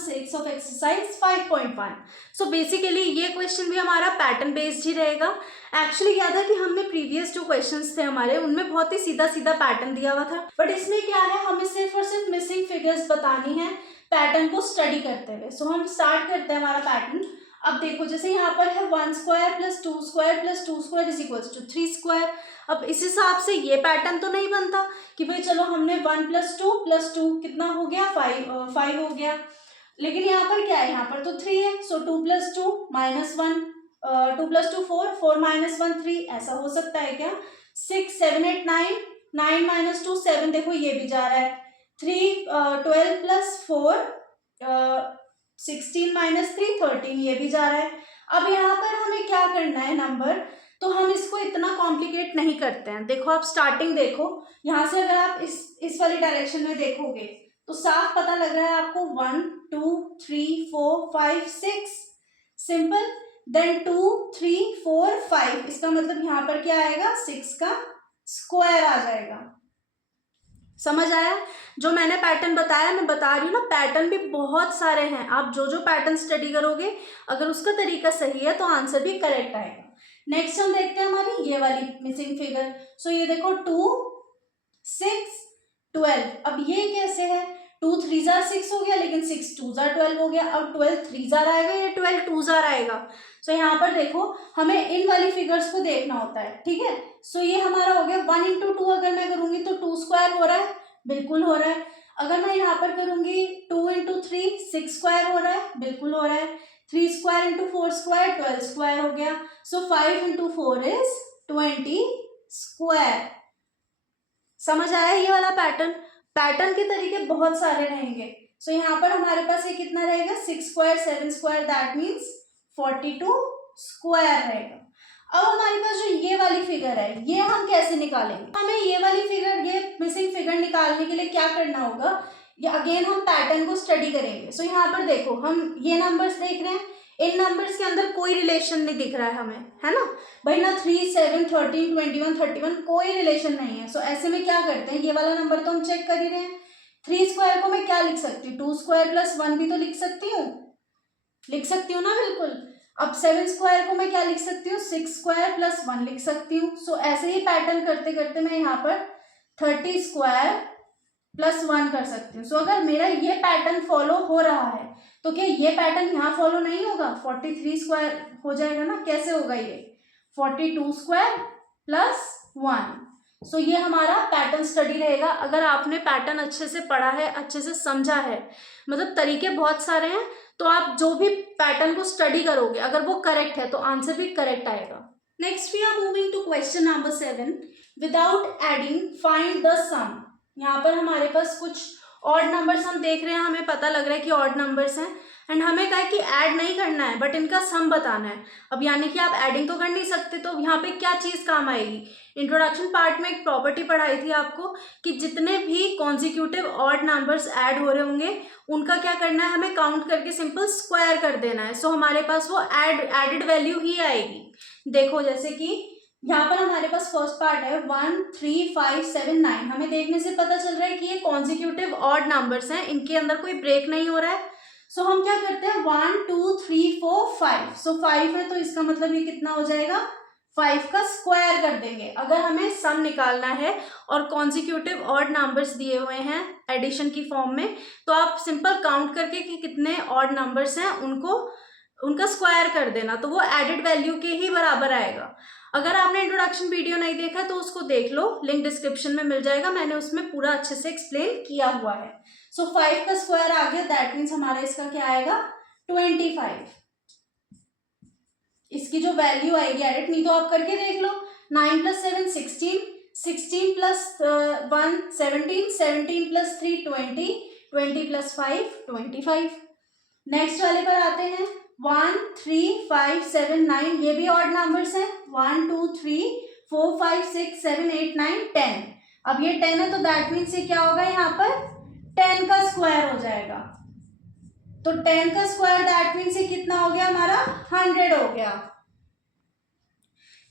6 of exercise 5.1। So basically ये question भी हमारा पैटर्न बेस्ड ही रहेगा। एक्चुअली क्या था कि हमने प्रीवियस जो क्वेश्चंस थे हमारे उनमें बहुत ही सीधा सीधा पैटर्न दिया हुआ था, बट इसमें क्या है, हमें सिर्फ और सिर्फ मिसिंग फिगर्स बतानी है पैटर्न को स्टडी करते हुए। सो हम स्टार्ट करते हैं हमारा पैटर्न। अब देखो जैसे यहाँ पर है 1 square plus 2 square plus 2 square is equals to 3 square. अब इस हिसाब से ये पैटर्न तो नहीं बनता कि भाई चलो हमने 1 प्लस टू कितना हो गया, 5 हो गया, लेकिन यहाँ पर क्या है, यहाँ पर तो 3 है। सो 2 plus two minus 1, 2 plus two 4, 4 minus 1 3, ऐसा हो सकता है क्या। 6 7 8 9, 9 माइनस 2 7, देखो ये भी जा रहा है। 3 12 प्लस 4 16 माइनस 3 13, ये भी जा रहा है। अब यहाँ पर हमें क्या करना है नंबर, तो हम इसको इतना कॉम्प्लिकेट नहीं करते हैं। देखो आप स्टार्टिंग देखो, यहाँ से अगर आप इस वाली डायरेक्शन में देखोगे तो साफ पता लग रहा है आपको 1 2 3 4 5 6 सिंपल, देन 2 3 4 5, इसका मतलब यहाँ पर क्या आएगा, 6 का स्क्वायर आ जाएगा। समझ आया? जो मैंने पैटर्न बताया, मैं बता रही हूँ ना, पैटर्न भी बहुत सारे हैं। आप जो जो पैटर्न स्टडी करोगे अगर उसका तरीका सही है तो आंसर भी करेक्ट आएगा। नेक्स्ट हम देखते हैं हमारी ये वाली मिसिंग फिगर। सो ये देखो 2 6 12, अब ये कैसे है, 2 3 जार 6 हो गया, लेकिन 6 2 जार 12 हो गया। अब 12 3 जार आएगा या 12 2 जार आएगा। सो यहाँ पर देखो हमें इन वाली फिगर्स को देखना होता है, ठीक है। सो ये हमारा हो गया 1 इंटू 2, अगर मैं करूंगी तो 2 स्क्वायर हो रहा है, बिल्कुल हो रहा है। अगर मैं यहाँ पर करूंगी 2 इंटू 3 6 स्क्वायर हो रहा है, बिल्कुल हो रहा है। 3 स्क्वायर इंटू 4 स्क्वायर 12 स्क्वायर हो गया। सो 5 इंटू 4 इज 20 स्क्वायर। समझ आया ये वाला पैटर्न? पैटर्न के तरीके बहुत सारे रहेंगे। सो यहाँ पर हमारे पास ये कितना रहेगा, 6 square 7 square, that means 42 square रहेगा। अब हमारे पास जो ये वाली फिगर है ये हम कैसे निकालेंगे, हमें ये वाली फिगर, ये मिसिंग फिगर निकालने के लिए क्या करना होगा, ये अगेन हम पैटर्न को स्टडी करेंगे। सो यहाँ पर देखो हम ये नंबर्स देख रहे हैं, इन नंबर्स के अंदर कोई रिलेशन नहीं दिख रहा है हमें, है ना भाई, ना 3 7 13 21 31 कोई रिलेशन नहीं है। सो ऐसे में क्या करते हैं, ये वाला नंबर तो हम चेक कर ही रहे हैं। 3 स्क्वायर को मैं क्या लिख सकती हूँ, 2 स्क्वायर प्लस 1 भी तो लिख सकती हूँ ना, बिल्कुल। अब 7 स्क्वायर को मैं क्या लिख सकती हूँ, 6 स्क्वायर प्लस 1 लिख सकती हूँ। सो ऐसे ही पैटर्न करते करते मैं यहाँ पर 30 स्क्वायर प्लस 1 कर सकती हूँ। सो अगर मेरा ये पैटर्न फॉलो हो रहा है तो क्या ये पैटर्न यहाँ फॉलो नहीं होगा, 43 स्क्वायर हो जाएगा ना। कैसे होगा ये, 42 स्क्वायर प्लस 1। सो ये हमारा पैटर्न स्टडी रहेगा। अगर आपने पैटर्न अच्छे से पढ़ा है, अच्छे से समझा है, मतलब तरीके बहुत सारे हैं, तो आप जो भी पैटर्न को स्टडी करोगे अगर वो करेक्ट है तो आंसर भी करेक्ट आएगा। Next we are moving to question number 7, without adding find the sum. यहाँ पर हमारे पास कुछ ऑड नंबर्स हम देख रहे हैं, हमें पता लग रहा है कि ऑड नंबर्स हैं, एंड हमें कहा है कि ऐड नहीं करना है बट इनका सम बताना है। अब यानी कि आप एडिंग तो कर नहीं सकते, तो यहाँ पे क्या चीज़ काम आएगी। इंट्रोडक्शन पार्ट में एक प्रॉपर्टी पढ़ाई थी आपको कि जितने भी कॉन्जिक्यूटिव ऑड नंबर्स ऐड हो रहे होंगे उनका क्या करना है, हमें काउंट करके सिंपल स्क्वायर कर देना है। सो हमारे पास वो एडेड वैल्यू ही आएगी। देखो जैसे कि यहाँ पर हमारे पास फर्स्ट पार्ट है 1 3 5 7 9, हमें देखने से पता चल रहा है कि ये कॉन्जिक्यूटिव ऑड नंबर्स हैं, इनके अंदर कोई ब्रेक नहीं हो रहा है। सो हम क्या करते हैं 1 2 3 4 5। सो 5 है तो इसका मतलब ये कितना हो जाएगा, 5 का स्क्वायर कर देंगे। अगर हमें सम निकालना है और कॉन्जिक्यूटिव ऑड नंबर्स दिए हुए हैं एडिशन की फॉर्म में, तो आप सिंपल काउंट करके कि कितने ऑड नंबर्स हैं उनका स्क्वायर कर देना, तो वो एडेड वैल्यू के ही बराबर आएगा। अगर आपने इंट्रोडक्शन वीडियो नहीं देखा तो उसको देख लो, लिंक डिस्क्रिप्शन में मिल जाएगा, मैंने उसमें पूरा अच्छे से एक्सप्लेन किया हुआ है। सो 5 का स्क्वायर आ गया, दैट मीन्स हमारा इसका क्या आएगा, 25। इसकी जो वैल्यू आएगी एडिट, नहीं तो आप करके देख लो, 9 plus 7 16, 16 plus 1 17, 17 plus 3 20, 20 plus 5 25। Next वाले पर आते हैं 1 3 5 7 9, ये भी ऑड नंबर्स हैं, 1 2 3 4 5 6 7 8 9 10। अब ये 10 है तो दैट मीन्स ये क्या होगा, यहाँ पर 10 का स्क्वायर हो जाएगा। तो 10 का स्क्वायर दैट मीन्स ये कितना हो गया हमारा, 100 हो गया।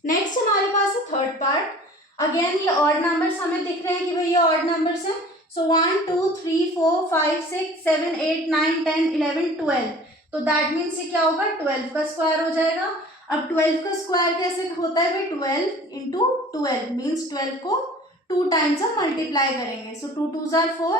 नेक्स्ट हमारे पास है थर्ड पार्ट। अगेन ये ऑड नंबर्स हमें दिख रहे हैं कि भाई ये ऑड नंबर्स हैं, सो 1 2 3 4 5 6 7 8 9 10 11 12, तो दैट मीन्स ये क्या होगा 12 का स्क्वायर हो जाएगा। अब 12 का स्क्वायर कैसे होता है भाई, 12 इंटू 12 मीन्स 12 को 2 टाइम्स हम मल्टीप्लाई करेंगे। सो 2 2 jar 4,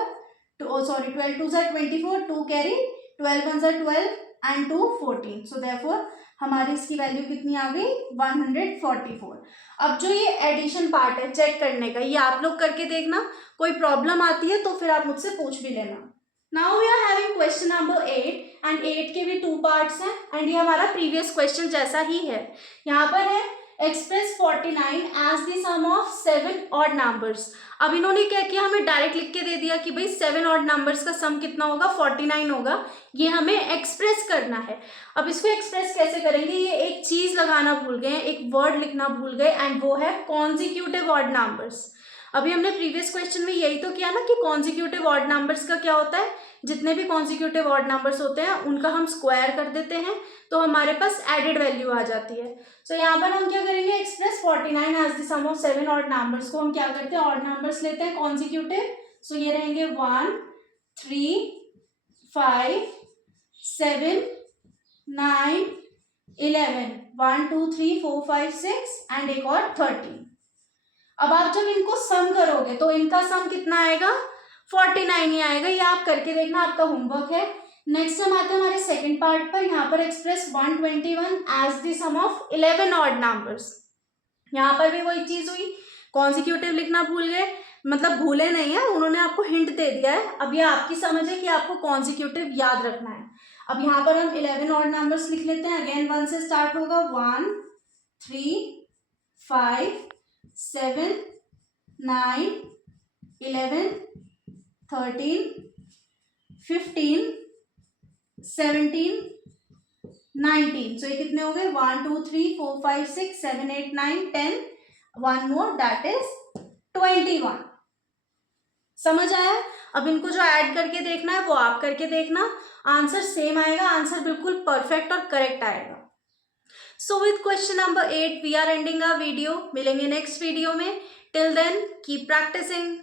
12 2 jar 24, 2 carry, 12 1 jar 12 and 2 14। So therefore हमारी इसकी वैल्यू कितनी आ गई 144। अब जो ये एडिशन पार्ट है चेक करने का, ये आप लोग करके देखना, कोई प्रॉब्लम आती है तो फिर आप मुझसे पूछ भी लेना। Now we are having question number 8 and 8 के भी 2 पार्ट्स हैं एंड ये हमारा प्रीवियस क्वेश्चन जैसा ही है। यहाँ पर है express 49 as the sum of 7 odd numbers. अब इन्होंने क्या किया, हमें डायरेक्ट लिख के दे दिया कि भाई 7 ऑड नंबर्स का सम कितना होगा 49 होगा, ये हमें एक्सप्रेस करना है। अब इसको एक्सप्रेस कैसे करेंगे, ये एक चीज लगाना भूल गए, एक वर्ड लिखना भूल गए एंड वो है कॉन्जिक्यूटिव ऑड नंबर्स। अभी हमने प्रीवियस क्वेश्चन में यही तो किया ना कि कॉन्जिक्यूटिव ऑड नंबर्स का क्या होता है, जितने भी कॉन्जिक्यूटिव ऑड नंबर्स होते हैं उनका हम स्क्वायर कर देते हैं तो हमारे पास एडेड वैल्यू आ जाती है। सो यहाँ पर हम क्या करेंगे, express 49 as the sum of 7 odd numbers को हम क्या करते हैं, ऑड नंबर्स लेते हैं कॉन्जिक्यूटिव। सो ये रहेंगे 1 3 5 7 9 11, 1 2 3 4 5 6 एंड एक और 13। अब आप जब इनको सम करोगे तो इनका सम कितना आएगा 49 ही आएगा, ये आप करके देखना, आपका होमवर्क है। नेक्स्ट हम आते हैं हमारे सेकंड पार्ट पर। यहाँ पर express 121 as the sum of 11 odd numbers. यहाँ पर भी वही चीज हुई, कॉन्जिक्यूटिव लिखना भूल गए, मतलब भूले नहीं है, उन्होंने आपको हिंट दे दिया है। अब ये आपकी समझ है कि आपको कॉन्जिक्यूटिव याद रखना है। अब यहाँ पर हम 11 ऑड नंबर्स लिख लेते हैं। अगेन 1 से स्टार्ट होगा, 1 3 5 7 9 11 13 15 17 19। सो ये कितने हो गए 1 2 3 4 5 6 7 8 9 10, वन मोर दैट इज 21। समझ आया। अब इनको जो ऐड करके देखना है वो आप करके देखना, आंसर सेम आएगा, आंसर बिल्कुल परफेक्ट और करेक्ट आएगा। So with question number 8 we are ending our video. मिलेंगे नेक्स्ट वीडियो में। Till then keep practising.